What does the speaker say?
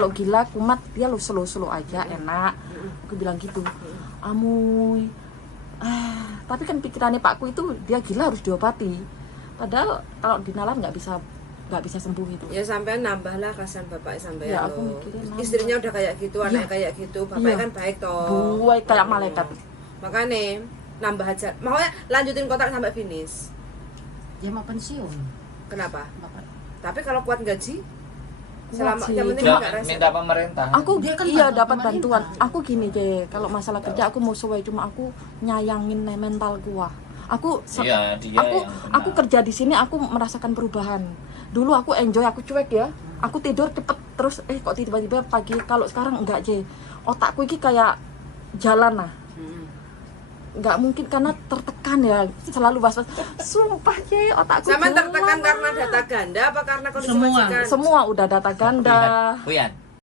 Kalau gila kumat dia lu slow aja enak. Aku bilang gitu. Amuy. Tapi kan pikirannya Pakku itu dia gila harus diobati. Padahal kalau dinalar nggak bisa sembuh itu. Ya sampean nambahlah kasihan bapak sampean Ya, aku loh. mikirin nambah. Istrinya udah kayak gitu, anaknya kayak gitu, bapaknya Iya. kan baik toh. Buai kayak malaikat. Makanya nambah aja. Makanya lanjutin kontrak sampai finish. Dia mau pensiun. Kenapa? Bapak. Tapi kalau kuat gaji, selama sih. yang penting Udah nggak rese. minta pemerintah. Aku Dia kan iya bantu dapat pemerintah. bantuan. Aku gini deh, kalau masalah kerja aku mau sesuai, cuma aku nyayangin mental gua. Aku Iya, dia aku yang kena. aku kerja di sini aku merasakan perubahan. Dulu aku enjoy, aku cuek ya. Aku tidur cepet terus kok tiba-tiba pagi. Kalau sekarang enggak, Je. Otakku ini kayak jalan lah. Nggak mungkin karena tertekan ya, selalu was-was. Sumpah, Je, otakku Sama jalan. tertekan karena data ganda apa karena kondisi Semua. majikan? Semua udah data ganda. Buyan,